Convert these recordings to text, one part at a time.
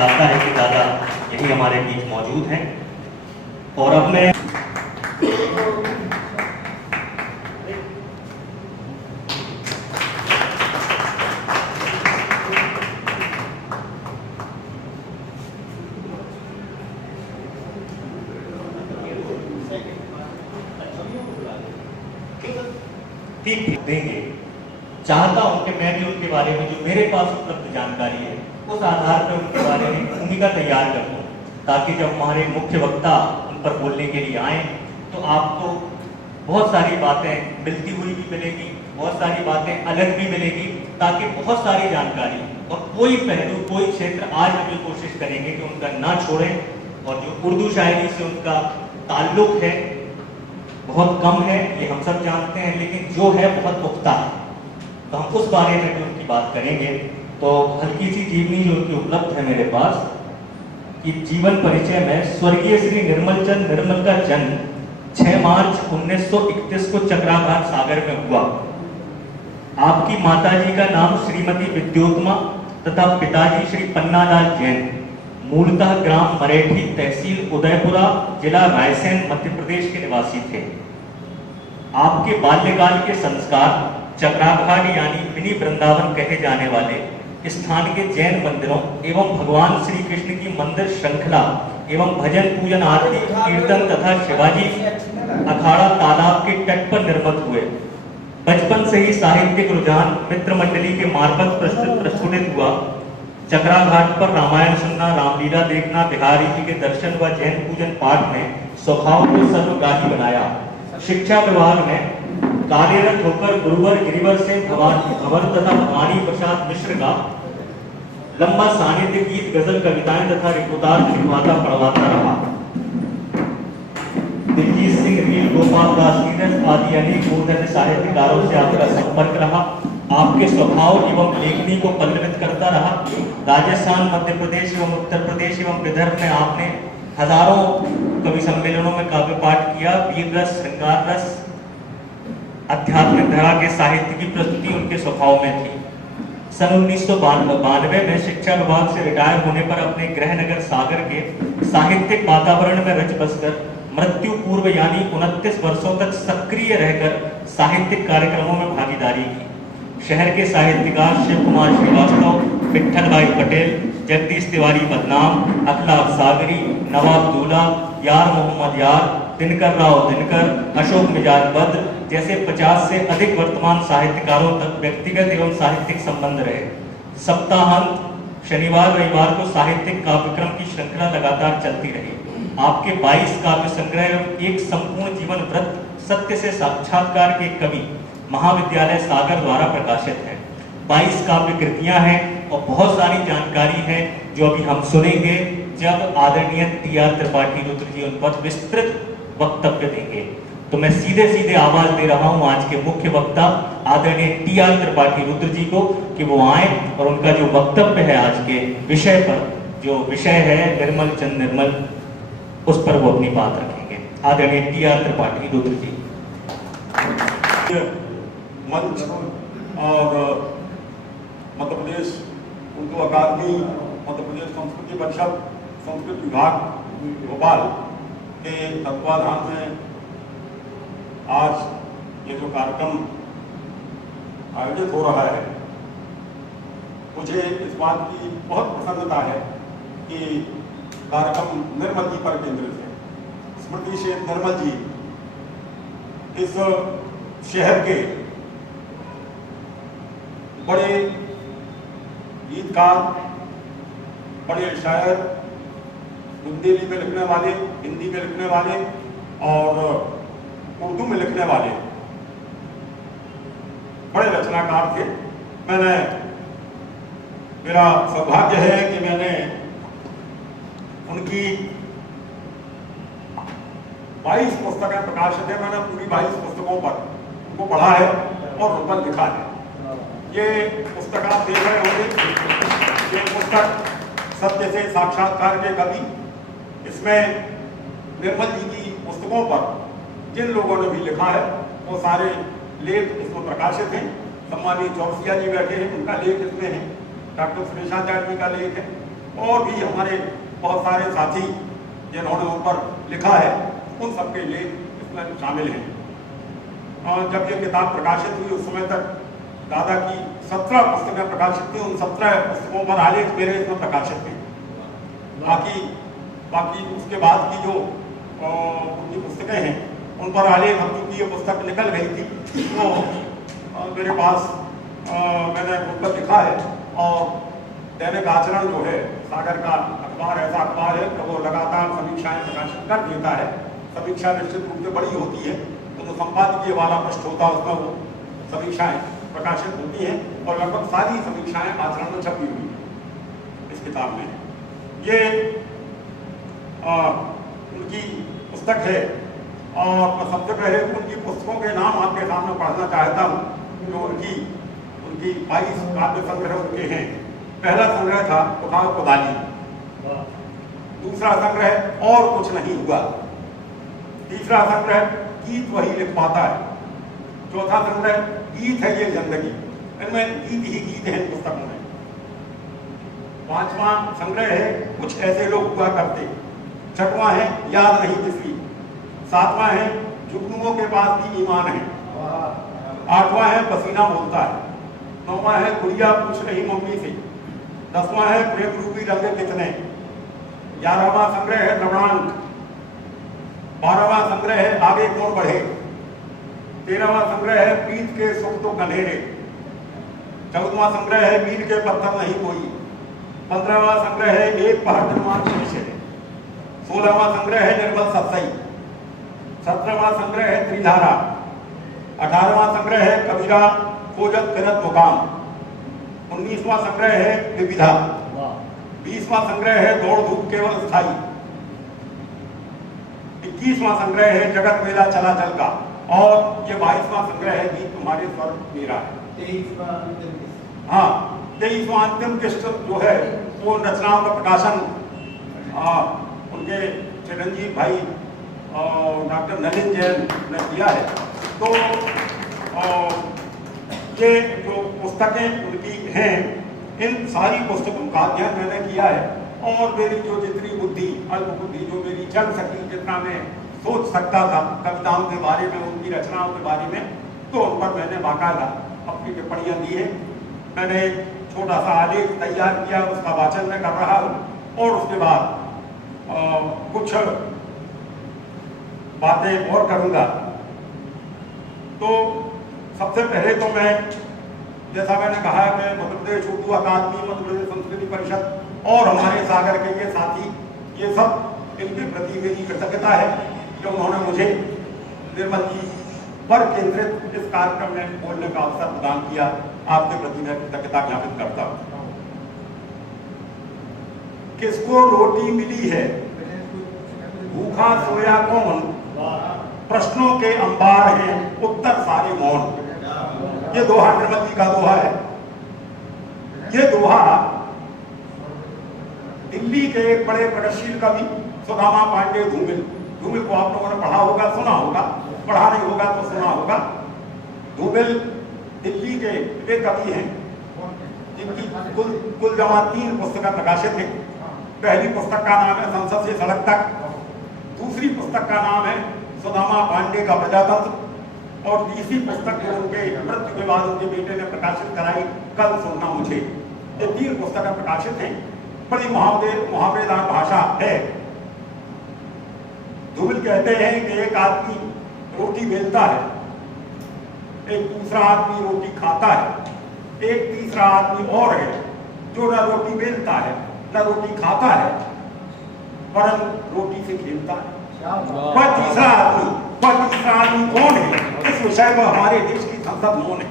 जाता है कि दादा यही हमारे बीच मौजूद हैं। और अब मैं ठीक देंगे, चाहता हूं कि मैं भी उनके बारे में जो मेरे पास उपलब्ध जानकारी है उस आधार पर उनके बारे में भूमिका तैयार कर दूं, ताकि जब हमारे मुख्य वक्ता उन पर बोलने के लिए आए तो आपको बहुत सारी बातें मिलती हुई भी मिलेगी, बहुत सारी बातें अलग भी मिलेगी, ताकि बहुत सारी जानकारी और कोई पहलू कोई क्षेत्र आज हम ये कोशिश करेंगे कि उनका ना छोड़ें। और जो उर्दू शायरी से उनका ताल्लुक है बहुत कम है, ये हम सब जानते हैं, लेकिन जो है बहुत पुख्ता है, तो हम उस बारे में भी उनकी बात करेंगे। तो हल्की सी जीवनी जो उनकी उपलब्ध है मेरे पास कि जीवन परिचय में स्वर्गीय श्री निर्मल चंद निर्मल का जन्म 6 मार्च 1931 को चक्राघाट सागर में हुआ। आपकी माताजी का नाम श्रीमती विद्योत्मा तथा पिताजी श्री पन्नालाल जैन, मूलतः ग्राम मरेठी, तहसील उदयपुरा, जिला रायसेन, मध्य प्रदेश के निवासी थे। आपके बाल्यकाल के संस्कार चक्राघाट यानी मिनी वृंदावन कहे जाने वाले स्थान के जैन मंदिरों एवं भगवान श्री कृष्ण की मंदिर श्रृंखला एवं भजन पूजन आरती कीर्तन तथा शिवाजी अखाड़ा तालाब के तट पर निर्मित हुए। बचपन से ही साहित्यिक रुझान मित्र मंडली के मार्फत प्रस्फुटित हुआ। चक्राघाट पर रामायण सुनना, रामलीला देखना, बिहारी जी के दर्शन व जैन पूजन पाठ ने स्वभाव को सर्वग्राही बनाया। शिक्षा विभाग में कार्यरत होकर गुरुवर गिरिवर से भंवर तथा भवानी प्रसाद मिश्र का लंबा सानिध्य, गीत, गजल, कविताएं तथा रिपोर्टाज लिखवाता पढ़वाता रहा। दिलजीत सिंह, रील, गोपाल दास नीरज आदि अनेक मूर्धन्य साहित्यकारों से आपका संपर्क रहा। आपके स्वभाव एवं लेखनी को पल्लवित करता रहा। राजस्थान, मध्य प्रदेश एवं उत्तर प्रदेश एवं विदर्भ में आपने हजारों कवि सम्मेलनों में काव्य पाठ किया। वीर रस, श्रृंगार रस, आध्यात्मिक धारा के साहित्य की प्रस्तुति उनके स्वभाव में थी। सन 1992 में शिक्षा विभाग से रिटायर होने पर अपने गृह नगर सागर के साहित्यिक वातावरण में रच बसकर मृत्यु पूर्व यानी 29 वर्षों तक सक्रिय रहकर साहित्यिक कार्यक्रमों में भागीदारी की। शहर के साहित्यकार शिव कुमार श्रीवास्तव, विठल भाई पटेल, जगदीश तिवारी बदनाम, अखलाक सागरी, नवाब दूल्हा, यार मोहम्मद यार, दिनकर राव दिनकर, अशोक मिजाज बद्र जैसे 50 से अधिक वर्तमान साहित्यकारों तक व्यक्तिगत एवं साहित्यिक संबंध रहे। सप्ताहांत शनिवार रविवार को साहित्यिक काव्यक्रम की श्रृंखला लगातार चलती रही। आपके 22 काव्य संग्रह एवं एक संपूर्ण जीवन वृत्त सत्य से साक्षात्कार के कवि महाविद्यालय सागर द्वारा प्रकाशित है। 22 काव्य कृतियां हैं और बहुत सारी जानकारी है जो अभी हम सुनेंगे जब आदरणीय टी.आर. त्रिपाठी रुद्र जी उन पर विस्तृत वक्तव्य देंगे। तो मैं सीधे सीधे आवाज दे रहा हूं आज के मुख्य वक्ता आदरणीय टी.आर. त्रिपाठी रुद्र जी को कि वो आए और उनका जो वक्तव्य है आज के विषय पर, जो विषय है निर्मल चंद निर्मल, उस पर वो अपनी बात रखेंगे। आदरणीय टी.आर. त्रिपाठी रुद्र जी। मंच और मध्य प्रदेश उर्दू अकादमी, मध्य प्रदेश संस्कृति परिषद, संस्कृत विभाग भोपाल के तत्वाधान में आज ये जो कार्यक्रम आयोजित हो रहा है, मुझे इस बात की बहुत प्रसन्नता है कि कार्यक्रम निर्मल जी पर केंद्रित है। स्मृति से निर्मल जी इस शहर के बड़े गीतकार, बड़े शायर, बुंदेली में लिखने वाले, हिंदी में लिखने वाले और उर्दू में लिखने वाले बड़े रचनाकार थे। मेरा सौभाग्य है कि मैंने उनकी 22 पुस्तकें प्रकाशित है। मैंने पूरी 22 पुस्तकों पर उनको पढ़ा है और उन पर लिखा है। ये पुस्तक आप देख रहे होंगे, ये पुस्तक सत्य से साक्षात्कार के कवि। इसमें निर्मल जी की पुस्तकों पर जिन लोगों ने भी लिखा है वो सारे लेख इसमें प्रकाशित हैं। सम्मानीय चौरसिया जी बैठे हैं, उनका लेख इसमें है। डॉक्टर सुरेशाचार्य जी का लेख है, और भी हमारे बहुत सारे साथी जिन्होंने उन पर लिखा है, उन सबके लेख इसमें शामिल हैं। और जब ये किताब प्रकाशित हुई उस समय तक दादा की 17 पुस्तकें प्रकाशित थी। उन 17 पुस्तकों पर आलेख मेरे इसमें प्रकाशित थे। बाकी उसके बाद की जो उनकी पुस्तकें हैं उन पर आलेख, अब चूंकि ये पुस्तक निकल गई थी तो मेरे पास मैंने उन पर लिखा है। और दैनिक आचरण जो है सागर का अखबार ऐसा अखबार है कि वो लगातार समीक्षाएं प्रकाशित कर देता है। समीक्षा निश्चित रूप से बड़ी होती है, तो जो संपादकीय वाला पृष्ठ होता है उसमें वो समीक्षाएं प्रकाशित होती हैं और लगभग सारी समीक्षाएं आचरण में छपी हुई है इस किताब में। ये उनकी पुस्तक है और मैं सबसे पहले उनकी पुस्तकों के नाम आपके सामने पढ़ना चाहता हूँ जो उनकी 22 काव्य संग्रह उनके हैं। पहला संग्रह था उठाओ कुदाली, दूसरा संग्रह और कुछ नहीं हुआ, तीसरा संग्रह गीत वही लिख पाता है, चौथा संग्रह गीत है ये जिंदगी। इनमें गीत ही गीत है इन पुस्तकों में। पांचवा संग्रह है कुछ ऐसे लोग हुआ करते, छठवां है याद नहीं किसी, सातवां है जुगनुओं के पास भी ईमान है, आठवां है पसीना बोलता है, नौवां है गुड़िया पूछ रही मम्मी से, 10वां है प्रेम रूपी रंग कितने, 11वां संग्रह है लवणांक, 12वां संग्रह है आगे कौन बढ़े, 13वां संग्रह है प्रीत के सुख तो गंधेरे, 14वां संग्रह है मील के पत्थर नहीं कोई, 15वां संग्रह है एक पहाड़ निर्माण के विषय, 16वां संग्रह है निर्मल सत्सई, 17वां संग्रह है त्रिधारा, 18वां संग्रह है कबीरा खोजत फिरत मुकाम, 19वां संग्रह है विविधा, 20वां संग्रह है दौड़ धूप केवल स्थायी, 21वां संग्रह है जगत मेला चला चल का और ये 22वां संग्रह है गीत तुम्हारे स्वर मेरा है। 23वां अंतिम किस्त जो है वो रचनाओं का प्रकाशन उनके चिरंजीव भाई डॉक्टर नलिन जैन ने किया है। तो ये जो पुस्तकें उनकी हैं इन सारी पुस्तकों का अध्ययन मैंने किया है और मेरी जो जितनी बुद्धि अल्प बुद्धि जो मेरी चल सकी, जितना मैं सोच सकता था कविताओं के बारे में, उनकी रचनाओं के बारे में, तो उन पर मैंने बाकायदा अपनी टिप्पणियाँ दी है। मैंने एक छोटा सा आलेख तैयार किया, उसका वाचन मैं कर रहा हूँ और उसके बाद कुछ बातें और करूँगा। तो सबसे पहले तो मैं, जैसा मैंने कहा कि मध्य प्रदेश उर्दू अकादमी, मध्य प्रदेश संस्कृति परिषद और हमारे सागर के ये साथी, ये सब इनके प्रति मेरी कृतज्ञता है जो उन्होंने मुझे निर्मल जी पर केंद्रित इस कार्यक्रम में बोलने का अवसर प्रदान किया। आपके प्रति मैं कृतज्ञता ज्ञापित करता हूँ। किसको रोटी मिली है, भूखा सोया कौन, प्रश्नों के अंबार हैं उत्तर सारे मौन। ये दोहा निर्मल जी का दोहा है। ये दोहा दिल्ली के एक बड़े प्रगतिशील कवि सुदामा पांडे धूमिल को आप लोगों ने पढ़ा होगा, सुना होगा, पढ़ा नहीं होगा तो सुना होगा। धूमिल दिल्ली के वे कवि हैं जिनकी कुल जमा 3 पुस्तकें प्रकाशित हैं। पहली पुस्तक का नाम है संसद से सड़क तक, दूसरी पुस्तक का नाम है सुदामा पांडे का प्रजातंत्र और तीसरी पुस्तक जो उनके मृत्यु के बाद उनके बेटे ने प्रकाशित कराई, कल सुनना मुझे। ये 3 पुस्तकें प्रकाशित हैं। बड़ी मुहावरेदार भाषा है। धूमिल कहते हैं कि एक आदमी रोटी बेलता है, एक दूसरा आदमी रोटी खाता है, एक तीसरा आदमी और है जो न रोटी बेलता है न रोटी खाता है वरन रोटी से खेलता है। वह तीसरा आदमी कौन है? इस विषय पर हमारे देश की संसद मौन है।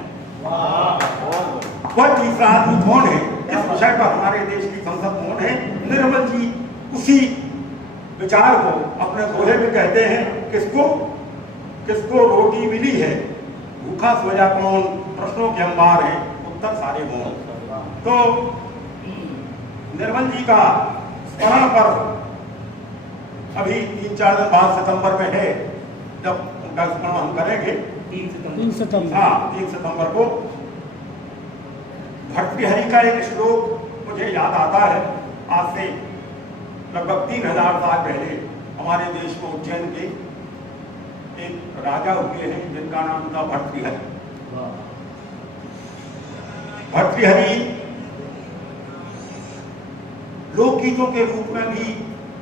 वह तीसरा आदमी कौन है? इस विषय पर हमारे देश की संसद मौन है। निर्मल जी उसी विचार को अपने दोहे में कहते हैं, किसको रोटी मिली है, भूखा सोया कौन, प्रश्नों के अंबार है उत्तर सारे मौन। तो निर्मल जी का स्मरण पर्व अभी 3-4 दिन बाद सितंबर में है, जब उनका स्मरण हम करेंगे 3 सितंबर को। भर्तृहरि का एक श्लोक मुझे याद आता है आज से लगभग 3000 साल पहले हमारे देश में उज्जैन के एक राजा हुए हैं जिनका नाम था भर्तृहरि। भर्तृहरि लोकगीतों के रूप में भी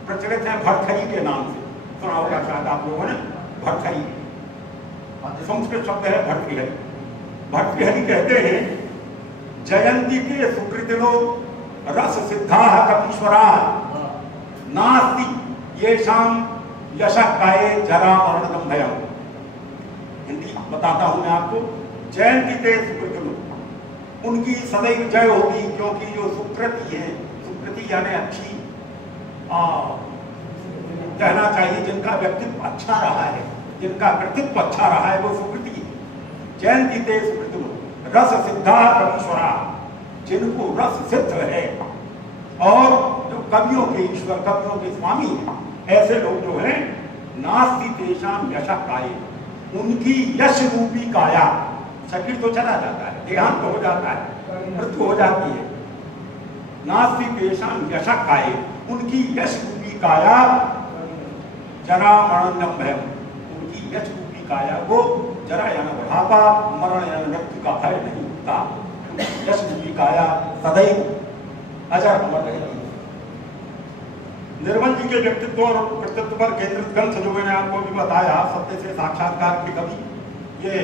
प्रचलित है भर्तृहरि के नाम से, सुना होगा शायद आप लोगों ने। भर्तृहरि संस्कृत शब्द है भर्तृहरि। भर्तृहरि कहते हैं जयंती के सुकृतिनो रस सिद्धा कपीश्वरा नास्ति येषाम यशः काये जरा मरणम भयम। हिंदी बताता हूं मैं आपको। जयंती ते सुकृतिनो, उनकी सदैव जय होगी, क्योंकि जो सुकृति है, सुकृति यानी अच्छी, कहना चाहिए जिनका व्यक्तित्व अच्छा रहा है, जिनका कृतित्व अच्छा रहा है, वो सुकृति है। जयंती ते सुकृतिनो रस सिद्धा कवीश्वरा, जिनको रस सिद्ध है और जो कवियों के ईश्वर, कवियों के स्वामी हैं, ऐसे लोग जो हैं नास्ति तेषाम यशः काये, उनकी यश रूपी काया, शरीर तो चला जाता है, देहांत हो जाता है, मृत्यु हो जाती है। नास्ति तेषाम यशः काये, उनकी यश रूपी काया जरा मरणम भयम, उनकी यश रूपी काया को जरा यानी बुढ़ापा, मरण यानी मृत्यु का भय नहीं होता। यश रूपी काया सदैव अजर अमर रहेगी। निर्मल जी के व्यक्तित्व और कृतित्व पर केंद्रित ग्रंथ जो मैंने आपको भी बताया, सत्य से साक्षात्कार के कवि, ये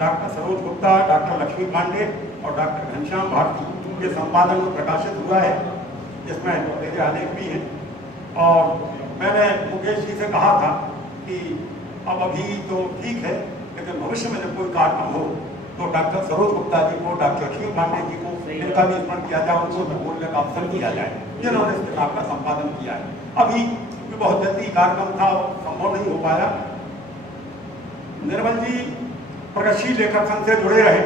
डॉक्टर सरोज गुप्ता, डॉक्टर लक्ष्मी पांडे और डॉक्टर घनश्याम भारती के संपादन में प्रकाशित हुआ है। इसमें मेरे आलेख भी हैं। और मैंने मुकेश जी से कहा था कि अब अभी तो ठीक है, लेकिन भविष्य में जब कोई कार्यक्रम हो तो डॉक्टर सरोज गुप्ता जी को, डॉक्टर लक्ष्मी पांडे जी को इनका भी स्मरण किया जाए, उनको भी बोलने का अवसर दिया जाए, जिन्होंने इस किताब का संपादन किया है। अभी बहुत जल्दी कार्यक्रम था, संभव नहीं हो पाया। निर्मल जी प्रगतिशील लेखक संघ से जुड़े रहे,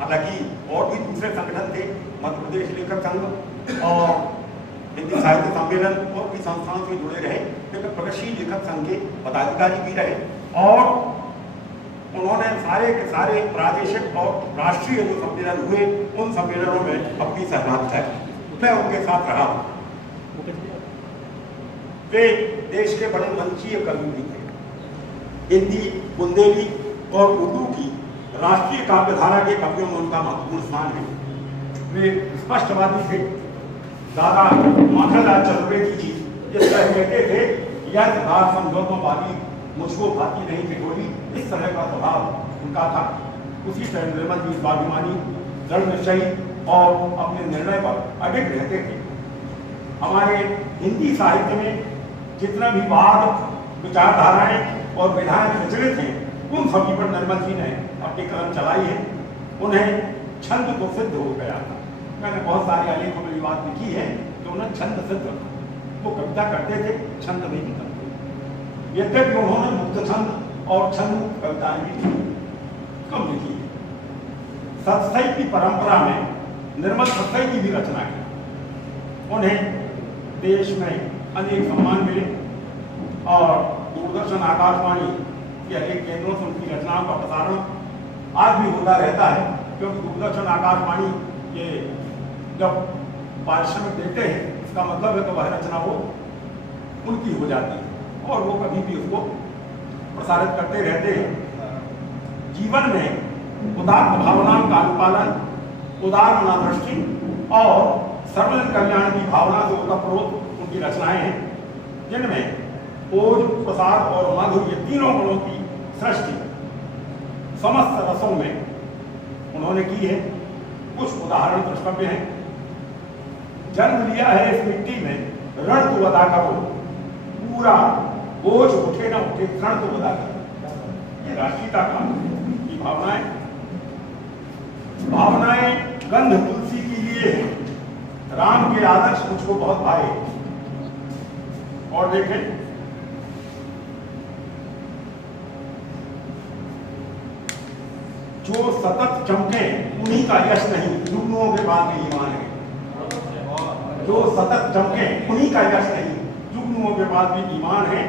हालांकि और भी दूसरे संगठन थे, मध्य प्रदेश लेखक संघ और हिंदी साहित्य सम्मेलन और भी संस्थाओं से जुड़े रहे, लेकिन प्रगतिशील लेखक संघ के पदाधिकारी भी रहे और उन्होंने सारे के सारे प्रादेशिक और राष्ट्रीय जो सम्मेलन हुए, उन सम्मेलनों में अपनी सहभागिता मैं उनके साथ रहा। वे देश के बड़े मंचीय कवि भी थे। हिंदी, बुंदेली और उर्दू की राष्ट्रीय काव्यधारा के कवियों में उनका महत्वपूर्ण स्थान है। वे स्पष्टवादी थे। दादा माखनलाल चतुर्वेदी जी जिस तरह कहते थे, यह भार समझौतों वाली मुझको भाती नहीं टिकोली, इस तरह का स्वभाव उनका था। उसी तरह निर्मल जी स्वाभिमानी, दृढ़ निश्चयी और अपने निर्णय पर अडिग रहते थे। हमारे हिंदी साहित्य में जितना भी वाद, विचारधाराएं और विधाएं प्रचलित हैं, उन सभी पर निर्मल जी ने अपनी कलम चलाई है। उन्हें छंद तो सिद्ध हो गया था। मैंने बहुत सारे आलेखों में ये बात लिखी है कि उन्हें छंद सिद्ध था। वो कविता करते थे, छंद नहीं लिखते। यद्यपि उन्होंने मुक्त छंद और छंद कविताएं भी कम लिखी है। सत्सई की परंपरा में निर्मल सत्सई की भी रचना की। उन्हें देश में अनेक सम्मान मिले और दूरदर्शन, आकाशवाणी के अनेक केंद्रों से उनकी रचनाओं का प्रसारण आज भी होता रहता है, क्योंकि दूरदर्शन, आकाशवाणी ये जब पारिश्रमिक देते हैं, इसका मतलब है तो वह रचना वो उनकी हो जाती है और वो कभी भी उसको प्रसारित करते रहते हैं। जीवन में उदार भावनाओं का अनुपालन, उदार मनादृष्टि और सर्वजन कल्याण की भावना से ओतप्रोत उनकी रचनाएं हैं, जिनमें ओज, प्रसाद और मधुर ये तीनों गुणों की सृष्टि समस्त रसों में उन्होंने की है। कुछ उदाहरण द्रष्टव्य हैं। जन्म लिया है इस मिट्टी में, रण तो अदा करो, पूरा बोझ उठे ना उठे, रण तो अदा करो। ये राष्ट्रीयता का की भावनाएं गंध तुलसी की लिए है। राम के आदर्श मुझको बहुत भाए। और देखें, जो सतत चमके उन्हीं का यश नहीं, जुगनुओं के बाद भी ईमान है। जो सतत चमके उन्हीं का यश नहीं, जुगनुओं के बाद भी ईमान है।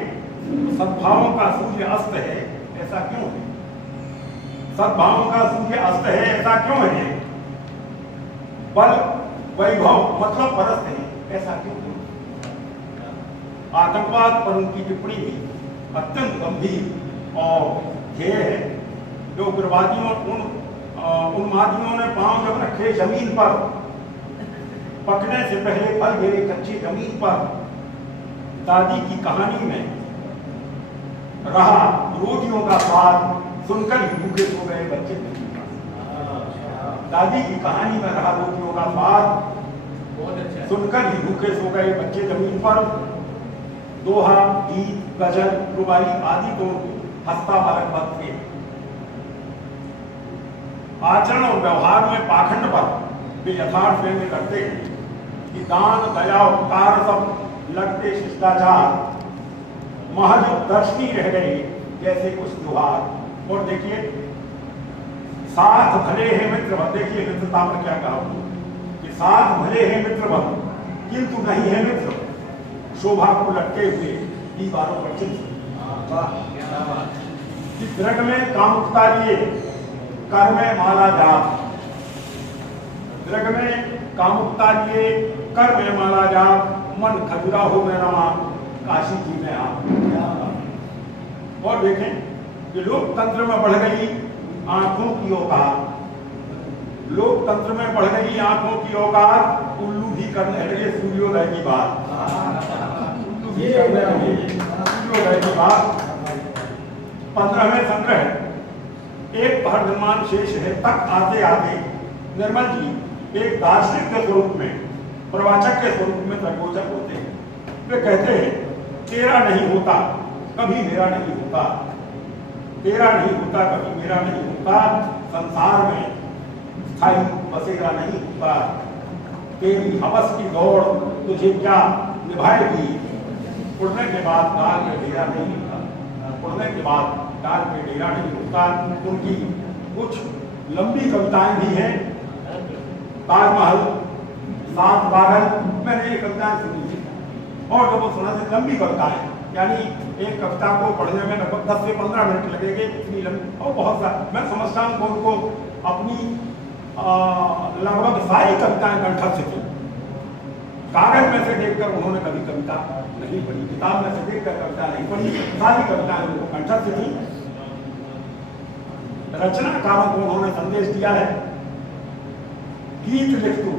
सद्भावों का सूर्य अस्त है, ऐसा क्यों है? सद्भावों का सूर्य अस्त है, ऐसा क्यों है? बल, वैभव, मतलब परस्त है, ऐसा क्यों? आतंकवाद पर उनकी टिप्पणी भी अत्यंत गंभीर और ध्येय है। जो उग्रवादियों उन्मादियों ने पांव जब रखे जमीन पर, पकने से पहले फल गिरे कच्ची जमीन पर, दादी की कहानी में रहा रोटियों का स्वाद, सुनकर ही भूखे सो गए बच्चे जमीन पर। दादी की कहानी में रहा रोटियों का स्वाद, सुनकर ही भूखे सो गए बच्चे जमीन पर। दोहा, गीत, गजल, रुबाई आदि तो हस्ता बालक पद थे। आचरण और व्यवहार में पाखंड पर वे यथार्थ व्यंग्य करते हैं कि दान, दया, उपकार सब लगते शिष्टाचार, महज दर्शनी रह गए जैसे कुछ त्योहार। और देखिए, साथ भले हैं मित्र बन, देखिए मित्रता में क्या कहा कि साथ भले हैं मित्र बन किंतु नहीं है मित्र, शोभा को लटके हुए दीवारों पर चित्र। दृढ़ में कामुकता लिए कर में माला जाप, दृढ़ में कामुकता लिए कर में माला जाप, मन खजुरा हो मेरा मां काशी जी में आप। और देखें कि लोकतंत्र में बढ़ गई आंखों की औकात, लोकतंत्र में बढ़ गई आंखों की औकात, उल्लू भी करने लगे सूर्योदय की बात, उल्लू भी करने लगे सूर्योदय की बात। 15वें संग्रह एक पहर निर्माण शेष है तक आते आते निर्मल जी एक दार्शनिक के स्वरूप में, प्रवाचक के स्वरूप में दरगोचर होते हैं। वे कहते हैं तेरा नहीं होता कभी मेरा नहीं होता, तेरा नहीं होता कभी मेरा नहीं होता, संसार में स्थायी बसेरा नहीं होता, तेरी हवस की दौड़ तुझे क्या निभाएगी, उड़ने के बाद काल में डेरा नहीं होता, उड़ने के बाद काल में डेरा नहीं होता। उनकी कुछ लंबी कविताएं भी हैं, ताजमहल, सात बादल, मैंने ये कविताएं सुनी थी। और जब वो सुना से लंबी कविताएं, यानी एक कविता को पढ़ने में लगभग 10 से 15 मिनट लगेंगे, इतनी लंबी। और बहुत सा मैं समझता हूँ उनको अपनी लगभग सारी कविताएं कंठस्थ थी। कागज में से देखकर उन्होंने कभी कविता नहीं पढ़ी, किताब में से देखकर कविता नहीं पढ़ी, सारी कविताएं उनको कंठस्थ थी। रचनाकारों को उन्होंने संदेश दिया है, गीत लिख तू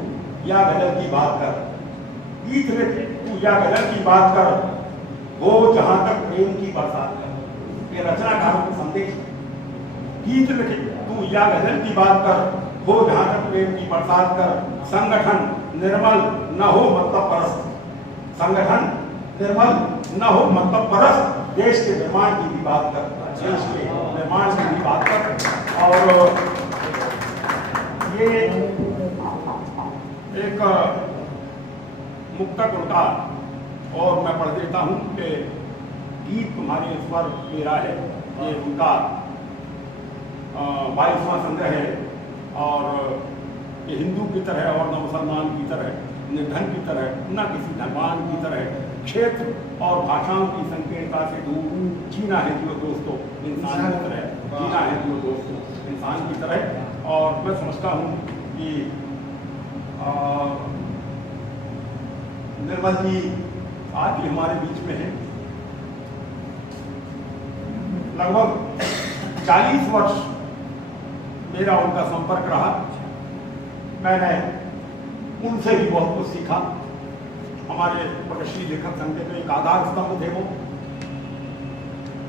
या गजल की बात कर, गीत लिख तू या गजल की बात कर, वो जहां तक प्रेम की बरसात कर। ये रचनाकारों को संदेश, गीत लिख तू या गजल की बात कर, हो जहां तक प्रेम की बरसात कर। संगठन निर्मल न हो मतलब परस्त, संगठन निर्मल न हो मतलब परस्त, देश के निर्माण की भी बात कर, देश के निर्माण की भी बात कर। और ये एक मुक्तक उनका और मैं पढ़ देता हूँ कि गीत तुम्हारे स्वर मेरा है। ये उनका 22वां संग्रह है और ये हिंदू की तरह और न मुसलमान की तरह, निर्धन की तरह, न किसी धनवान की तरह, क्षेत्र और भाषाओं की संकीर्णता से दूर जीना है जो दोस्तों इंसान की तरह, जीना है जो दोस्तों इंसान की तरह। और मैं समझता हूँ कि निर्मल जी आज भी हमारे बीच में हैं। लगभग 40 वर्ष मेरा उनका संपर्क रहा। मैंने उनसे भी बहुत कुछ सीखा। हमारे प्रगतिशील लेखक संघ के एक आधार स्तंभ थे वो।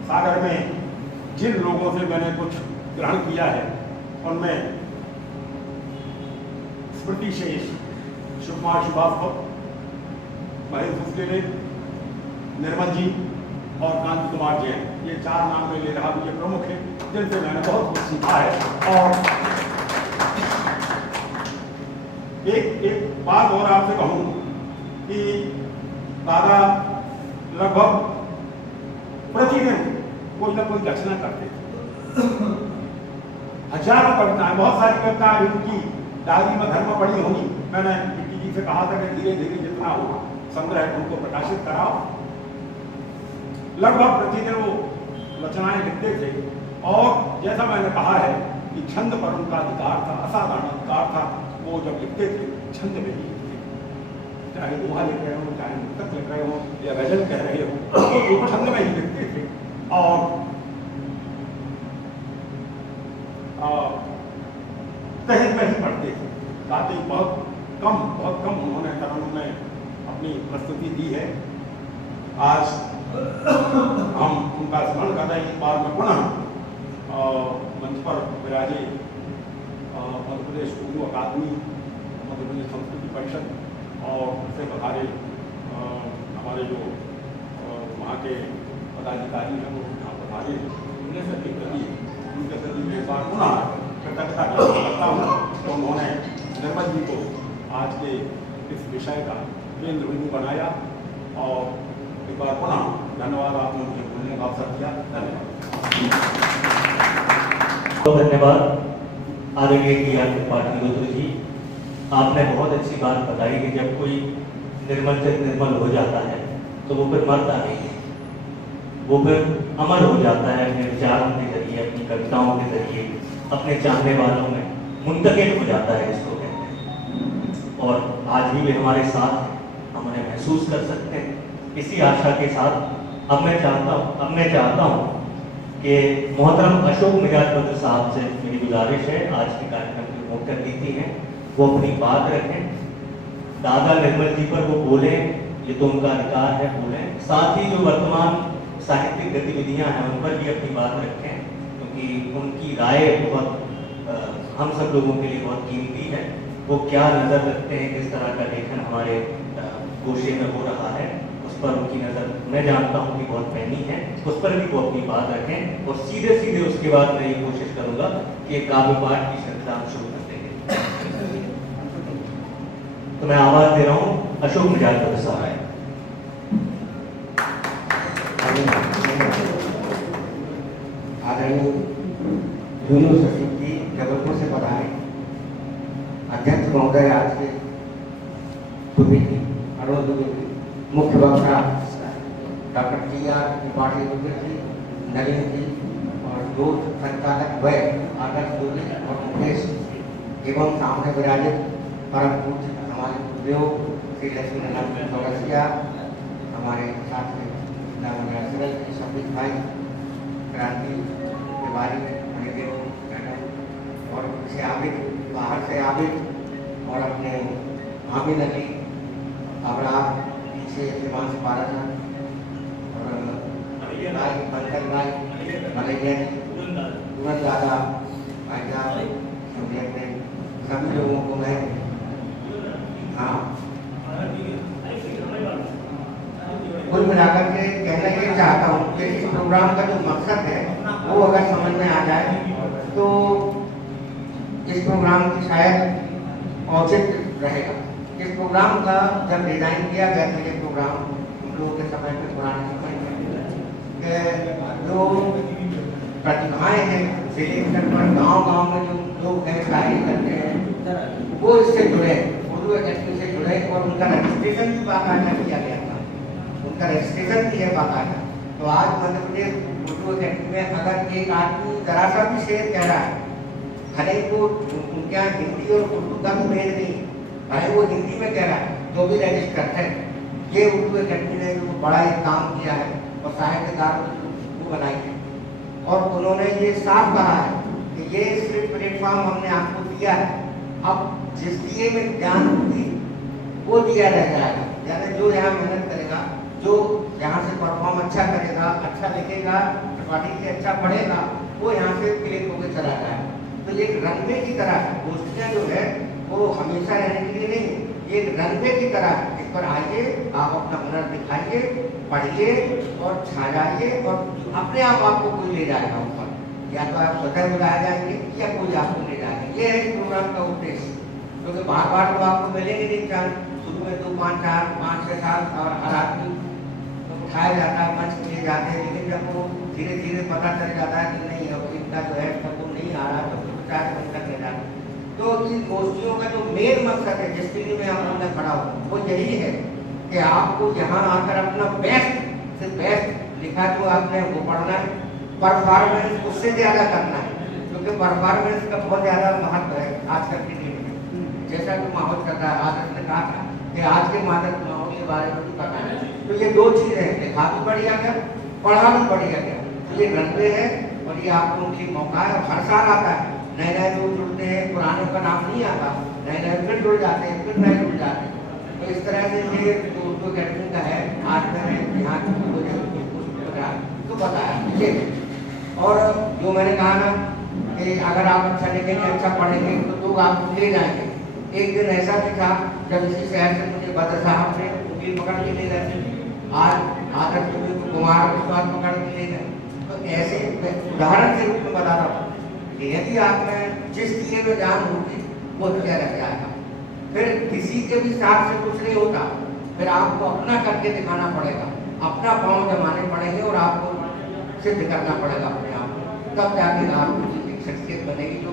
सागर में जिन लोगों से मैंने कुछ ग्रहण किया है उनमें स्मृति शेष, शिवकुमार श्रीवास्तव, महेश भोसले, निर्मल जी और कांति कुमार जैन, ये 4 नाम में ले रहा हूँ, ये प्रमुख है जिनसे मैंने बहुत कुछ सीखा है। और एक बात और आपसे कहूँ कि दादा लगभग प्रतिदिन कोई ना कोई रचना करते थे। हजारों कविताएं, बहुत सारी कविताएं उनकी डायरी में घर में पड़ी होंगी। मैंने विक्की जी से कहा था कि धीरे धीरे जितना हो संग्रह उनको प्रकाशित कराओ। लगभग प्रतिदिन वो रचनाएं लिखते थे और जैसा मैंने कहा है कि छंद पर उनका अधिकार था, असाधारण अधिकार था। वो जब लिखते थे छंद में ही लिखते थे। चाहे दोहा लिख रहे हो, चाहे मुक्तक लिख रहे हो या गजल कह रहे हो, तो छंद में ही लिखते थे और तहत में ही पढ़ते थे। साथ ही बहुत कम उन्होंने तरन्नुम में अपनी प्रस्तुति दी है। आज हम उनका स्मरण कर रहे हैं। इस बार में पुनः मंच पर विराजे मध्य प्रदेश उर्दू अकादमी, मध्य प्रदेश संस्कृति परिषद और उससे पधारे हमारे जो वहाँ के पदाधिकारी हैं वो यहाँ पधारे उनके प्रति एक बार पुनः कृतज्ञता व्यक्त करता हूँ। तो उन्होंने निर्मल जी को आज के इस विषय का केंद्र बिंदु बनाया और एक बार पुनः धन्यवाद, आपने मुझे बोलने का अवसर दिया। धन्यवाद आदरणीय ज्ञान त्रिपाठी रुद्र जी, आपने बहुत अच्छी बात बताई कि जब कोई निर्मल से निर्मल हो जाता है तो वो फिर मरता नहीं है, वो फिर अमर हो जाता है अपने विचारों के जरिए, अपनी कविताओं के जरिए, अपने चाहने वालों में मुंतकिल हो जाता है, इसको कहते हैं। और आज भी वे हमारे साथ हैं, हम उन्हें महसूस कर सकते हैं। इसी आशा के साथ अब मैं चाहता हूँ कि मोहतरम अशोक निगात बद्र साहब से मेरी गुजारिश है, आज के कार्यक्रम के मुख्य अतिथि हैं, वो अपनी बात रखें। दादा निर्मल जी पर वो बोलें, ये तो उनका अधिकार है, बोलें। साथ ही जो वर्तमान साहित्यिक गतिविधियां हैं उन पर भी अपनी बात रखें, क्योंकि उनकी राय बहुत हम सब लोगों के लिए बहुत कीमती है। वो क्या नज़र रखते हैं, किस तरह का लेखन हमारे गोशे में हो रहा है, उस पर उनकी नज़र मैं जानता हूँ कि बहुत पैनी है, उस पर भी वो अपनी बात रखें। और सीधे सीधे उसके बाद मैं ये कोशिश करूँगा कि एक काव्य पाठ की श्रृंखला हम शुरू कर देंगे। तो मैं आवाज़ दे रहा हूँ अशोक निगात बद्र साहब। आदरणीय यूनिवर्सिटी की जबलपुर से पधारे अध्यक्ष महोदय, आज के दुबे की अरुण दुबे की, मुख्य वक्ता डॉक्टर TR त्रिपाठी रुद्र जी, नवीन जी और दो संचालक वय आदर्श दुबे और मुकेश एवं सामने विराजित परम पूज्य हमारे गुरुदेव श्री लक्ष्मी नारायण चौरसिया, हमारे साथ में सभी भाई क्रांति के बारे में और से आबिद, बाहर से आबिद और अपने हामिद अली अबरा पीछे श्रीमान से पारा था और पंकज भाई मलैया जी, तुरंत दादा भाई सभी लोगों को मैं कुल मिलाकर के कहना ये चाहता हूँ कि इस प्रोग्राम का जो मकसद है वो अगर समझ में आ जाए तो इस प्रोग्राम की शायद औचित्य रहेगा। इस प्रोग्राम का जब डिजाइन किया गया था, ये प्रोग्राम हम लोगों के समय में, पुराने समय में, जो प्रतिभाएं हैं जिले स्तर पर, गांव में जो लोग हैं शायरी करते हैं, वो इससे जुड़े, उर्दू अकेडमी से जुड़े और उनका रजिस्ट्रेशन भी बाकायदा किया गया था, उनका रजिस्ट्रेशन भी है बाकायदा। तो आज मध्य प्रदेश उर्दू अकेडमी में अगर एक आदमी जरा सा भी शेर कह रहा है, भले को उनके यहाँ हिंदी और उर्दू का भी भेद नहीं, भले वो हिंदी में कह रहा है तो भी रजिस्टर है। ये उर्दू अकेडमी ने जो बड़ा एक काम किया है और साहित्यकार को बनाई है, और उन्होंने ये साफ कहा है कि ये सिर्फ प्लेटफॉर्म हमने आपको दिया है, अब जिस दिए में ज्ञान होगी वो दिया रह जाएगा। यानी जो यहाँ मेहनत करेगा, जो यहाँ से परफॉर्म अच्छा करेगा, अच्छा लिखेगा, त्रिपाठी से अच्छा पढ़ेगा, वो यहाँ से क्लिक होकर चला जाएगा। तो एक रनवे की तरह गोष्ठियाँ जो है वो हमेशा रहने के लिए नहीं, ये एक रनवे की तरह है। इस पर आइए, आप अपना हुनर दिखाइए, पढ़िए और छा जाइए और अपने आप आपको कोई ले जाएगा ऊपर, या तो आप स्वतः बुलाए जाएंगे या कोई आपको ले जाएगा। ये है इस प्रोग्राम का उद्देश्य, क्योंकि बार बार तो आपको मिलेंगे नहीं चांस। शुरू में 2 5 4 5 6 साल और हर आदमी तो उठाया जाता है, मंच लिए जाते हैं, लेकिन जब वो धीरे धीरे पता चल जाता है कि नहीं अब इनका जो है सबको नहीं आ रहा, तो प्रचार बंद कर ले जाते। तो इन गोष्ठियों का जो मेन मकसद है, जिसके लिए मैं हम लोग खड़ा हूँ, वो यही है कि आपको यहाँ आकर अपना बेस्ट से बेस्ट लिखा जो आपने वो पढ़ना है, परफॉर्मेंस उससे ज़्यादा करना है, क्योंकि परफॉर्मेंस का बहुत ज़्यादा महत्व है आजकल की डेट में। जैसा कि माहौल चल रहा है, आदर्श ने कहा था कि आज के मॉडर्न माहौल के बारे में भी पता है। तो ये दो चीजें हैं, लिखा भी बढ़िया गया, पढ़ा भी बढ़िया गया। तो ये रंगते हैं और ये आपको उनकी मौका है। और हर साल आता है, नए नए लोग जुड़ते हैं, पुराने का नाम नहीं आता, नए नए फिर जुड़ जाते हैं, फिर नए जुड़ जाते हैं। तो इस तरह से ये जो उर्दू अकेडमी का है, आज मैंने यहाँ तो बताया। ठीक है। और जो मैंने कहा ना कि अगर आप अच्छा लिखेंगे, अच्छा पढ़ेंगे तो लोग आपको ले जाएंगे। एक दिन ऐसा भी था जब इसी शहर से मुझे बद्र साहब ने उंगली पकड़ के ले गए, आज आदर कुमार विश्वास पकड़ के ले गए। तो ऐसे उदाहरण के रूप में बता रहा हूँ कि यदि आप में जिस दिए में जान होगी वो दिया रह जाएगा। फिर किसी के भी साथ से कुछ नहीं होता, फिर आपको अपना करके दिखाना पड़ेगा, अपना पाँव जमाने पड़ेंगे और आपको सिद्ध करना पड़ेगा अपने आप को। तब जाके आपको एक शख्सियत बनेगी जो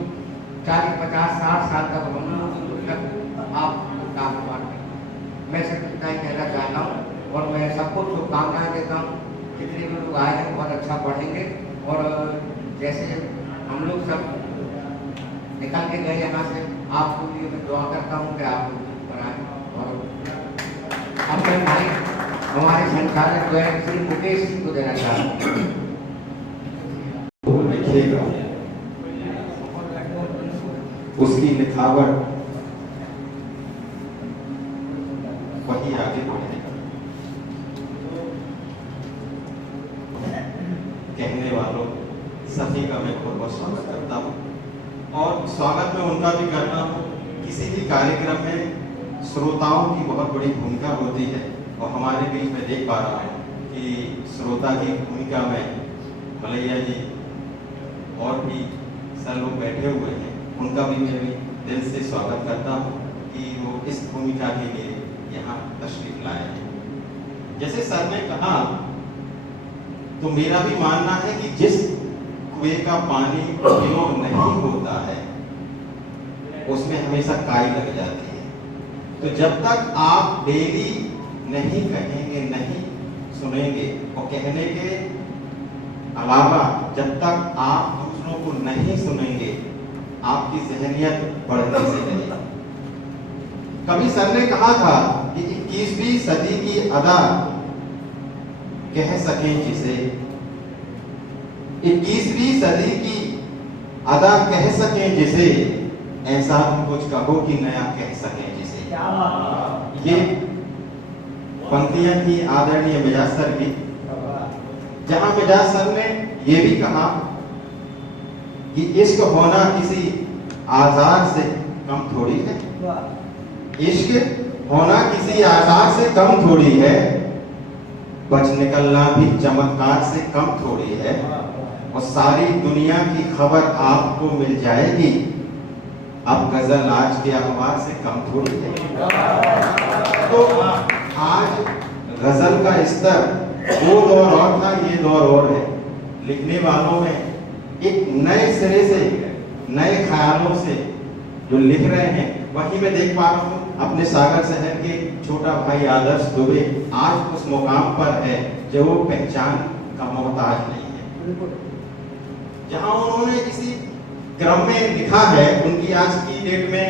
40, 50, 60 साल तक हम लोग तक आपको काम पाएंगे। मैं सिर्फ इतना ही कहना चाहता हूँ और मैं सबको शुभकामनाएं देता हूँ। जितने भी लोग आए हैं बहुत अच्छा पढ़ेंगे और जैसे हम लोग सब निकल के गए यहाँ से, आपको लिए मैं दुआ करता हूँ कि आप लोग बनाएं। और अपने भाई हमारे संचालक जो है श्री मुकेश जी को देना चाहता हूँ। लिखेगा उसकी लिखावट वही आगे बढ़ेगा। कहने वालों सभी का मैं बहुत बहुत स्वागत करता हूँ और स्वागत में उनका भी करता हूँ। किसी भी कार्यक्रम में श्रोताओं की बहुत बड़ी भूमिका होती है और हमारे बीच में देख पा रहा हूँ कि श्रोता की भूमिका में मलैया जी और भी सर लोग बैठे हुए हैं, उनका भी मैं दिल से स्वागत करता हूँ कि वो इस भूमिका के लिए यहाँ तशरीफ लाए हैं। जैसे सर ने कहा तो मेरा भी मानना है कि जिस कुएं का पानी उपयोग नहीं होता है उसमें हमेशा काई लग जाती है। तो जब तक आप डेली नहीं कहेंगे, नहीं सुनेंगे और कहने के अलावा जब तक आप दूसरों को नहीं सुनेंगे, आपकी जहनियत बढ़ने से रहेगी। कभी सर ने कहा था कि 21वीं सदी की अदा कह सकें जिसे, 21वीं सदी की अदा कह सकें जिसे, ऐसा भी कुछ कहो कि नया कह सकें जिसे। ये पंक्तियां थी आदरणीय मिजाज सर की, जहां मिजाज सर ने ये भी कहा कि इश्क होना किसी आजार से कम थोड़ी है, इश्क होना किसी आजार से कम थोड़ी है, बच निकलना भी चमत्कार से कम थोड़ी है, और सारी दुनिया की खबर आपको मिल जाएगी, अब गजल आज के अखबार से कम थोड़ी है। तो आज गजल का स्तर वो दौर और था, ये दौर और है। लिखने वालों में एक नए सिरे से, नए ख्यालों से जो लिख रहे हैं, वही मैं देख पा रहा हूँ। अपने सागर शहर के छोटा भाई आदर्श दुबे आज उस मुकाम पर है जो वो पहचान का मोहताज नहीं है। जहां उन्होंने किसी क्रम में लिखा है, उनकी आज की डेट में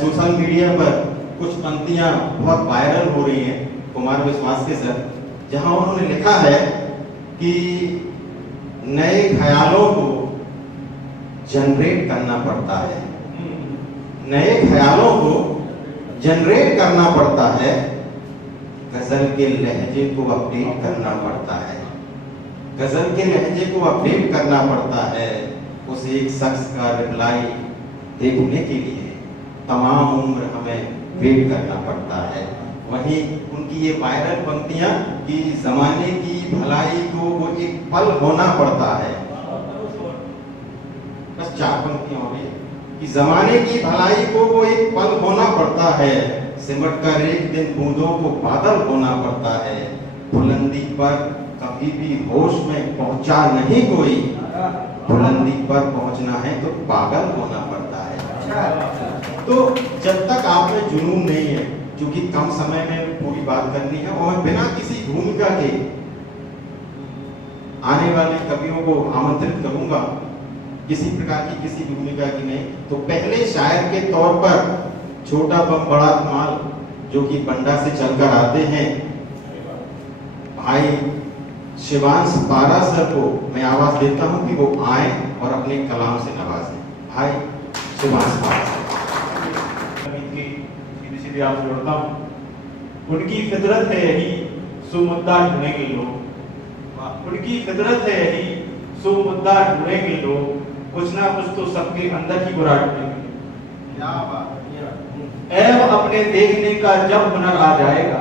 सोशल मीडिया पर कुछ पंक्तियां बहुत वायरल हो रही हैं कुमार विश्वास के सर, जहां उन्होंने लिखा है कि नए ख्यालों को जनरेट करना पड़ता है, नए ख्यालों को जनरेट करना पड़ता है, गजल के लहजे को अपडेट करना पड़ता है, गजल के लहजे को अपडेट करना पड़ता है। उस एक शख्स का रिप्लाई देखने के लिए तमाम उम्र हमें वेट करना पड़ता है। वहीं उनकी ये वायरल पंक्तियां कि जमाने की भलाई को वो एक पल होना पड़ता है, बस 4 पंक्तियां हो गई कि जमाने की भलाई को वो एक पल होना पड़ता है, सिमट कर एक दिन बूंदों को बादल होना पड़ता है, बुलंदी पर कभी भी होश में पहुंचा नहीं कोई, बुलंदी पर पहुंचना है तो पागल होना पड़ता है। तो जब तक आप में जुनून नहीं है, क्योंकि कम समय में पूरी बात करनी है और बिना किसी भूमिका के आने वाले कवियों को आमंत्रित करूंगा, किसी प्रकार की किसी भूमिका की नहीं, तो पहले शायर के तौर पर छोटा बम बड़ा धमाल जो कि बंडा से चलकर आते हैं, भाई शिवांश पारा सर को मैं आवाज देता हूं कि वो आए और अपने कलाम से नवाजें। भाई शिवांश पारा सर। सीधी सीधी आप जोड़ता हूं। उनकी फितरत है यही सुमुद्दा ढूंढेंगे लोग, उनकी फितरत है यही सुमुद्दा ढूंढेंगे लोग, कुछ ना कुछ तो सबके अंदर ही बुरा ढूंढेंगे। ऐब अपने देखने का जब हुनर आ जाएगा,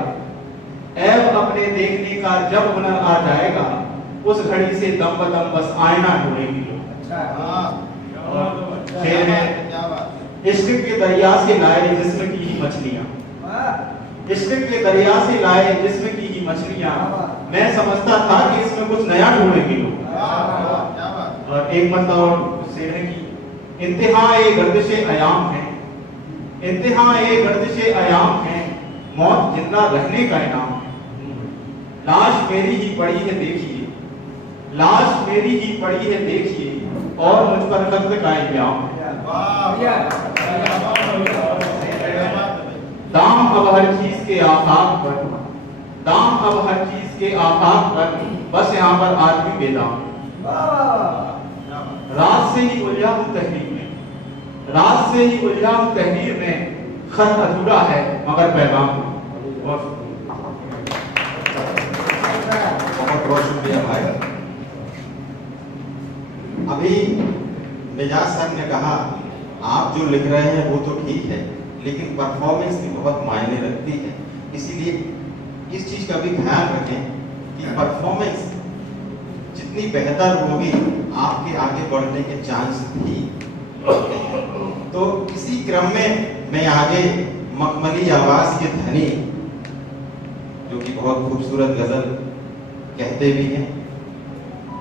ऐब अपने देखने का जब हुनर आ जाएगा, उस घड़ी से दम बदम बस आईना ढूंढेंगे लोग। शेर है, इश्क के दरिया से लाए जिस्म की ही मछलियां, इश्क के दरिया से लाए जिस्म की ही मछलियां, मैं समझता था कि इसमें कुछ नया ढूंढेंगे लोग। और एक मतलब और शेर है कि इंतहा ये गर्दिशे अयाम है, इंतहा ये गर्दिशे अयाम है, मौत जिंदा रहने का इनाम है। लाश मेरी ही पड़ी है देखिए, लाश मेरी ही पड़ी है देखिए, और मुझ पर खत का इल्जाम है। दाम अब हर चीज के आफाक पर, दाम अब हर चीज के आफाक पर, बस यहाँ पर आदमी बेदाम। रात से ही उलझा हूँ तहरीर में, रात से ही उलझा हूँ तहरीर में, खत अधूरा है मगर पैगाम। बहुत बहुत शुक्रिया भाई। अभी मिजाज सर ने कहा आप जो लिख रहे हैं वो तो ठीक है, लेकिन परफॉर्मेंस भी बहुत मायने रखती है, इसीलिए इस चीज का भी ख्याल रखें कि परफॉर्मेंस जितनी बेहतर होगी आपके आगे बढ़ने के चांस भी बढ़ते हैं। तो इसी क्रम में मैं आगे मखमली आवाज के धनी, जो कि बहुत खूबसूरत गजल कहते भी हैं,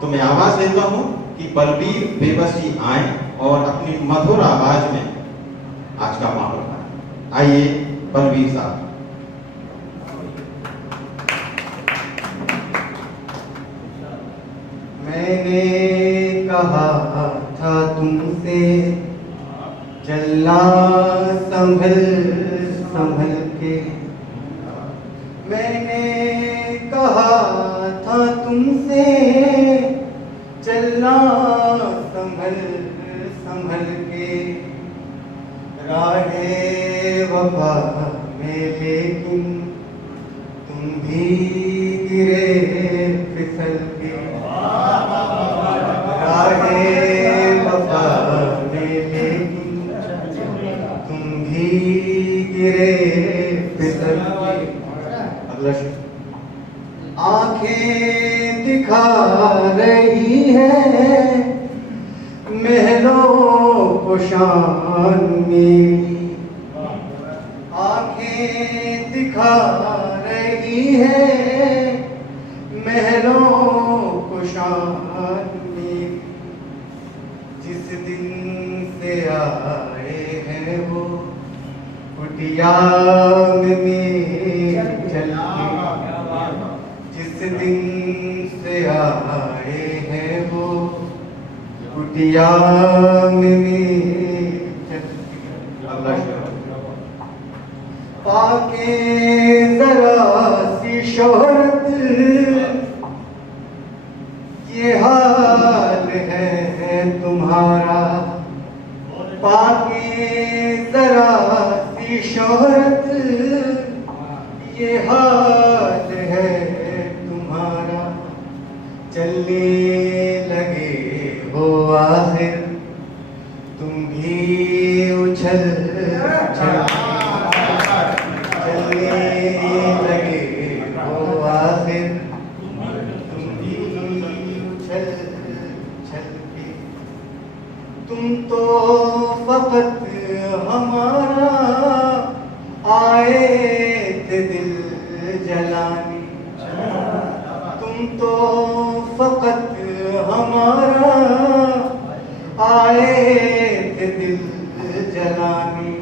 तो मैं आवाज देता हूं कि बलबीर बेबस जी आए और अपनी मधुर आवाज में आज का माहौल बनाएं। आइए बलबीर साहब। मैंने कहा था तुमसे चलना संभल संभल के, मैंने कहा था तुमसे चलना संभल संभल के, राहे वफा में लेकिन तुम भी गिरे फिसल के, राहे वफा में लेकिन तुम भी गिरे फिसल के। अगला शेर। आंखें दिखा रही है महलों को शान मेरी, आंखें दिखा रही है महलों को शान मेरी, जिस दिन से आए हैं वो कुटिया में चल के, जिस दिन से आए हैं वो कुटिया में चल के। अल्लाह पाके जरा सी शोहरत ये हाल है तुम्हारा, पाके जरा सी शोहरत ये हाल है तुम्हारा, चलने लगे हो आखिर तुम भी उछल चल, चलने लगे हो आखिर तुम भी उछल चल के, तुम तो फकत हमारा आए थे दिल जलाने, तुम तो फकत हमारा आए थे दिल जलाने,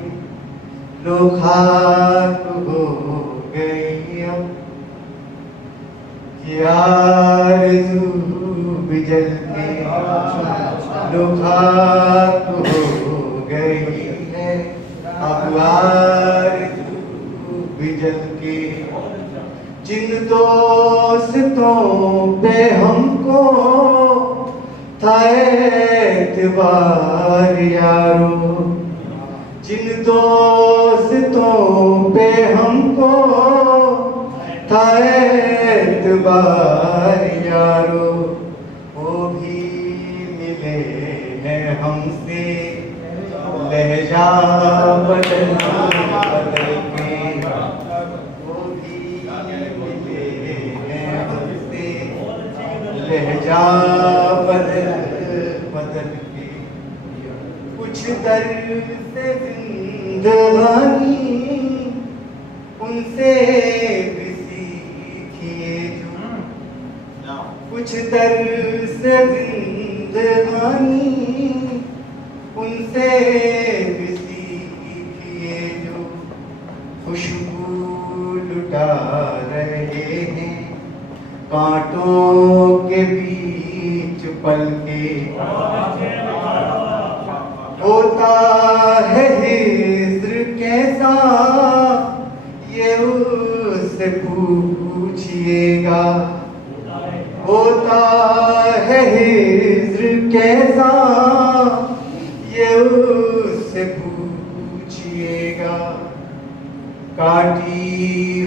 लो खाक हो गई अब क्या आरज़ू भी जल के, लो खाक हो गई है अब आरज़ू भी जल दोस्तों पे हमको था एतबार यारो, जिन दोस्तों पे हमको था एतबार यारो, वो भी मिले हैं हमसे लहजा बदल बदल के, वो भी मिले हैं हमसे लहजा बदल बदल के, कुछ दर्द से जिंदगानी उनसे भी सीखिए जो, कुछ दर्द से जिंदगानी उनसे भी सीखिए जो, खुशबू लुटा रहे हैं कांटों के बीच पल के, होता है हिज्र कैसा ये उससे पूछिएगा, होता है हिज्र कैसा ये उससे पूछिएगा, काटी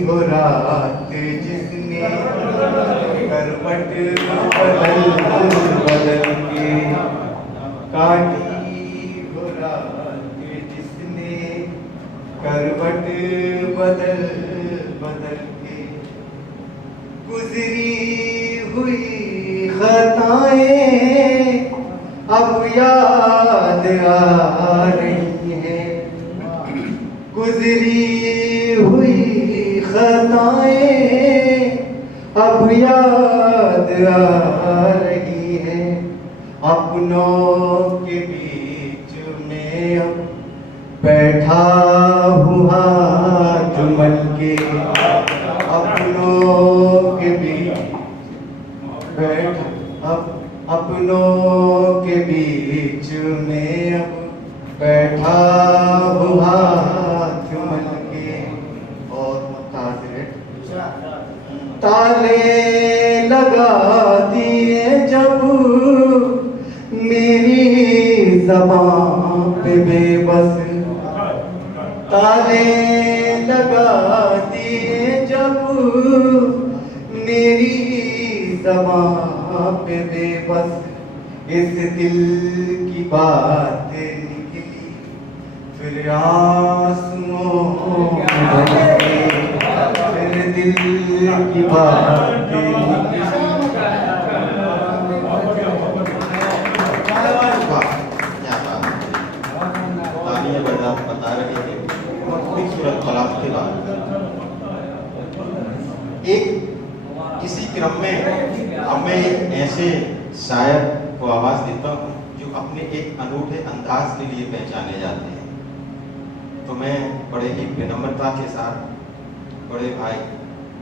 हो रात जिसने करवट बदल बदल के, काटी हो रात जिसने करवट बदल बदल के, गुजरी हुई खताएं अब याद आ रही हैं, गुजरी हुई खताएं अब याद आ रही हैं, अपनों के बीच में अब बैठा हुआ जुमल के, अपनों के बीच बैठा अपनों के बीच में अब बैठा हुआ जुमल के, और मुताज़िर ताले लगा दिए जब मेरी ज़बान पे बेबस, ताले लगा दिए जब मेरी ज़बान पे बेबस, इस दिल की बात निकली फिर आंसुओं में बह के, फिर दिल की बात निकली। बता रहे थे खूबसूरत कलाम के बाद एक इसी क्रम में अब मैं एक ऐसे शायर को आवाज देता हूँ जो अपने एक अनूठे अंदाज के लिए पहचाने जाते हैं। तो मैं बड़े ही विनम्रता के साथ बड़े भाई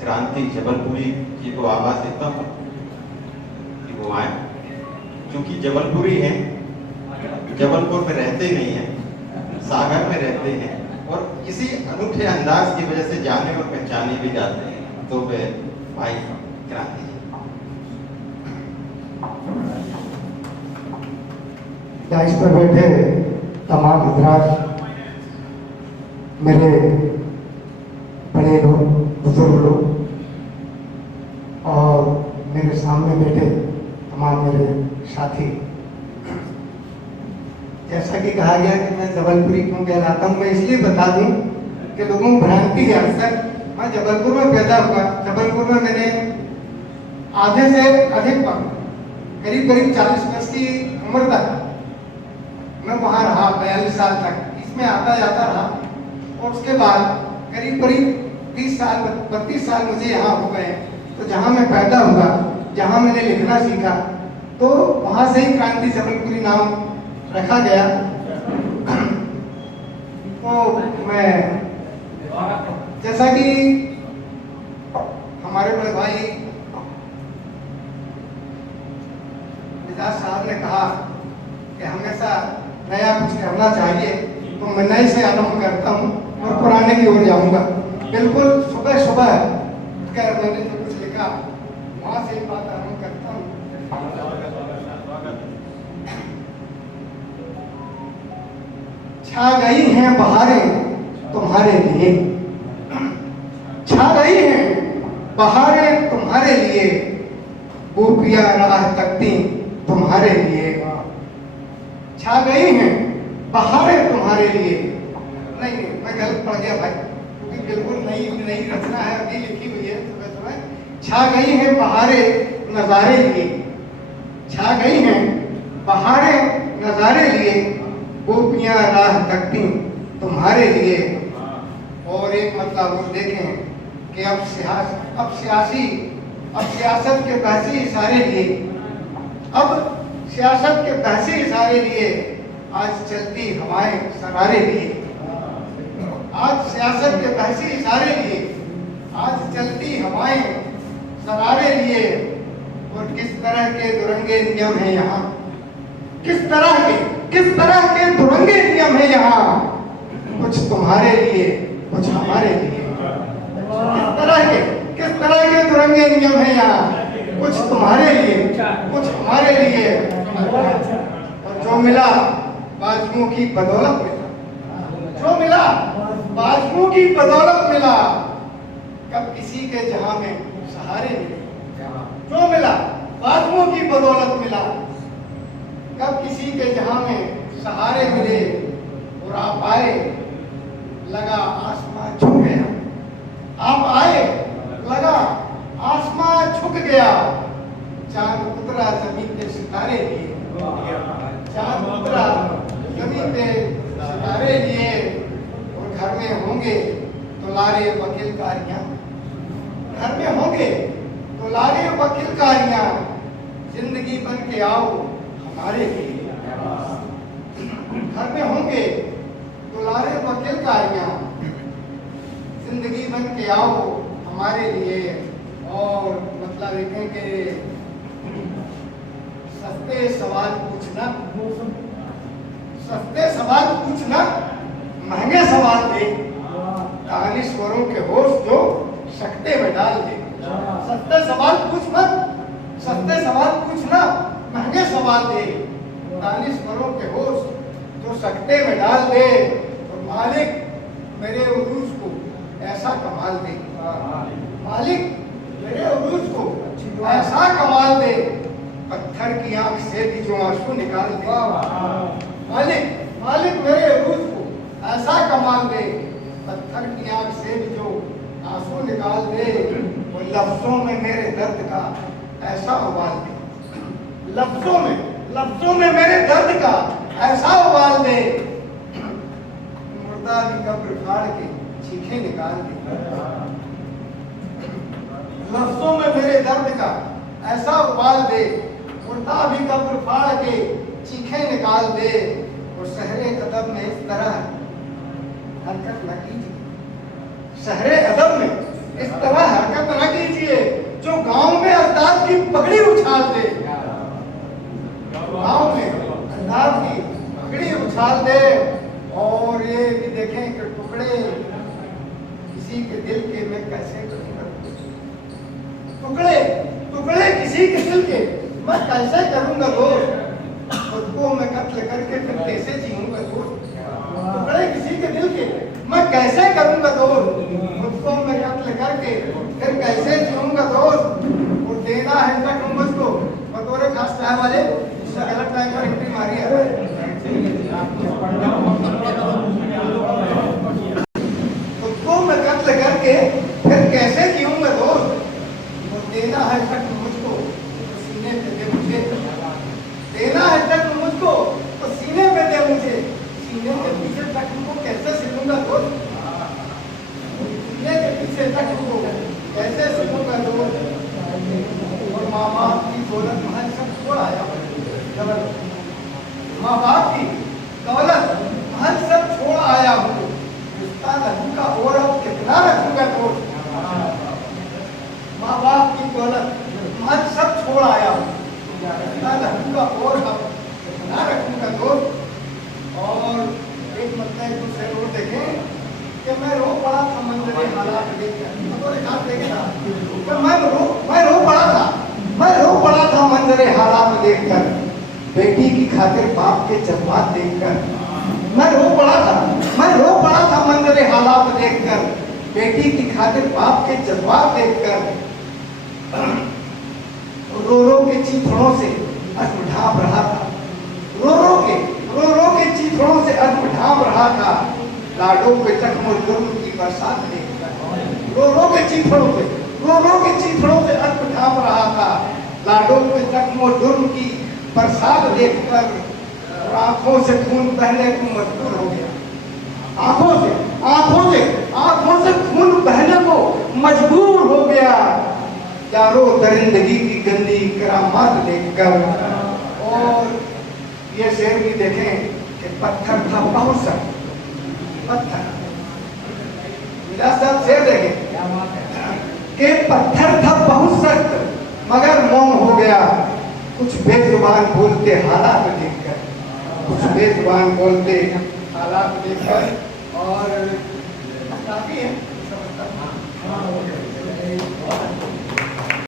क्रांति जबलपुरी जी को आवाज देता हूँ कि वो आए, क्योंकि जबलपुरी हैं, जबलपुर में रहते नहीं हैं, सागर में रहते हैं और इसी अनूठे अंदाज की वजह से जाने और पहचाने भी जाते हैं। तो वे भाई क्रांति जी। डाइस पर बैठे तमाम हजरात, मेरे बड़े लोग, बुजुर्ग लोग और मेरे सामने बैठे तमाम मेरे साथी, जैसा कि कहा गया कि मैं जबलपुरी क्यों कहलाता हूँ, मैं इसलिए बता दूं कि लोगों को भ्रांति है। अक्सर मैं जबलपुर में पैदा हुआ, जबलपुर में मैंने आधे से अधिक करीब 40 वर्ष की उम्र तक मैं वहाँ रहा, 42 साल तक इसमें आता जाता रहा, और उसके बाद करीब 30 साल 32 साल मुझे यहाँ हो गए। तो जहाँ मैं पैदा हुआ, जहाँ मैंने लिखना सीखा, तो वहाँ से ही क्रांति जबलपुरी नाम रखा गया। तो मैं जैसा कि हमारे बड़े भाई मिजाज साहब ने कहा कि हमेशा नया कुछ करना चाहिए, तो मैं नए से आरंभ करता हूँ और पुराने की ओर जाऊंगा। बिल्कुल सुबह सुबह मैंने जो कुछ लिखा, वहां से एक बात आरंभ करता हूँ। छा गई हैं बहारें तुम्हारे लिए, छा गई हैं बहारें तुम्हारे लिए, गोपियां राह तकती तुम्हारे लिए। छा गई हैं बहारें तुम्हारे लिए। नहीं मैं गलत पढ़ गया भाई, क्योंकि बिल्कुल नई रचना है, अभी लिखी हुई है सुबह सुबह। छा गई हैं बहारें नजारे लिए, छा गई हैं बहारें नजारे लिए, गोपियां राह तकती तुम्हारे लिए। और एक मतलब वो देखें कि अब सियासत के बहसी इशारे लिए, अब सियासत के बहसी इशारे लिए, आज चलती हवाएं सरारे लिए। आज सियासत के बहसी इशारे लिए, आज चलती हवाएं सरारे लिए। और किस तरह के दुरंगे नियम है यहाँ, किस तरह के दुरंगे नियम है यहाँ, कुछ तुम्हारे लिए कुछ हमारे लिए। किस तरह के दुरंगे नियम है यहाँ, कुछ तुम्हारे लिए कुछ हमारे लिए। और जो मिला बाजुओं की बदौलत मिला, जो मिला बाजुओं की बदौलत मिला, कब किसी के जहां में सहारे मिले। जो मिला बाजुओं की बदौलत मिला, कब किसी के जहां में सहारे मिले। और आप आए लगा आसमान झुक गया, आप आए लगा आसमान झुक गया। चांद उतरा जमीन पे सितारे लिए, चांद उतरा जमीन पे सितारे लिए। और घर में होंगे तो लारे वकील कारियां, घर में होंगे तो लारे वकील कारियां, जिंदगी बन के आओ हमारे लिए। घर में होंगे तो लारे वकील कारियां, जिंदगी बन के आओ हमारे लिए। और मतलब देखें कि सस्ते सवाल पूछना, सस्ते सवाल पूछना, महंगे सवाल दे, दानिश्वरों के होश जो सकते में डाल दे। सस्ते सवाल पूछ मत, सस्ते सवाल पूछना, महंगे सवाल दे, दानिश्वरों के होश जो सकते में डाल दे। और मालिक मेरे उरूज को ऐसा कमाल दे, मालिक मेरे उरूज को ऐसा कमाल दे, पत्थर की आंख से भी जो आंसू निकाल दे। मालिक मेरे उरूज को ऐसा कमाल दे, पत्थर की आंख से भी जो आंसू निकाल दे। और लफ्जों में मेरे दर्द का ऐसा उबाल दे, लफ्जों में मेरे दर्द का ऐसा उबाल दे, मुर्दा भी कब्र फाड़ के चीखें निकाल दे। लफ्जों में मेरे दर्द का ऐसा उबाल दे, मुर्दा भी कब्र फाड़ के चीखें निकाल दे। और सहरे अदब में इस तरह हरकत न कीजिए, सहरे अदब में इस तरह हरकत न कीजिए, जो गांव में अल्ताफ की पगड़ी उछाल दे, गांव में अल्ताफ की पगड़ी उछाल दे। और ये भी देखें कि टुकड़े किसी के दिल के मैं कैसे करूंगा, टुकड़े किसी के दिल के मैं कैसे करूंगा दोस्त, खुद को मैं कत्ल करके फिर कैसे जीऊंगा दोस्त। टुकड़े किसी के दिल के मैं कैसे करूंगा दोस्त, खुद को मैं कत्ल करके फिर कैसे जीऊंगा दोस्त। और देना है तक मुझको बतौर खास चाय वाले, गलत टाइम पर एंट्री मारी है। खुद को मैं कत्ल करके फिर कैसे जीऊंगा दोस्त। और देना है तक मुझको तो सीने पे दे मुझे, देना है तक मुझको तो सीने पे दे मुझे, सीने के पीछे तक को कैसे सिलूंगा दोस्त, सीने के पीछे तक को कैसे सिलूंगा दोस्त। और माँ बाप की दौलत मैं सब छोड़ आया, माँ बाप की दौलत मैं सब छोड़ आया हूँ, रिश्ता रखूंगा और अब कितना रखूंगा दोस्त। माँ बाप की दौलत मैं सब छोड़ आया हूँ, रिश्ता रखूंगा और अब कितना रखूंगा दोस्त। और एक मतलब दूसरे रोड देखें कि मैं रो पड़ा था मंजरे हालात देख कर, तो देखा देखकर मैं रो पड़ा था। मैं रो पड़ा था मंजरे हालात देखकर, बेटी की खातिर बाप के जज्बात देखकर। मैं रो पड़ा था मंजरे हालात देखकर, बेटी की खातिर बाप के जज्बात देखकर। रो रो के चीथड़ों से अश्रु ढांप रहा था, रो रो के चीथड़ों से अश्रु ढांप रहा था, लाडों पे जख्म जुर्म की बरसात देखकर। रो रो के चीथड़ों से अश्रु ढांप रहा था, लाडों पे जख्म जुर्म की बरसात देखकर। आंखों से खून बहने को मजबूर हो गया, आंखों से खून बहने को मजबूर हो गया, यारो दरिंदगी की गंदी करामात देखकर। और ये शेर भी देखें कि पत्थर था बहुत सख्त, पत्थर मिराज साहब शेर देखें कि पत्थर था बहुत सख्त मगर मौन हो गया, कुछ बेजुबान बोलते हालात देखकर, कुछ बेजुबान बोलते हालात देखकर। और काफी है।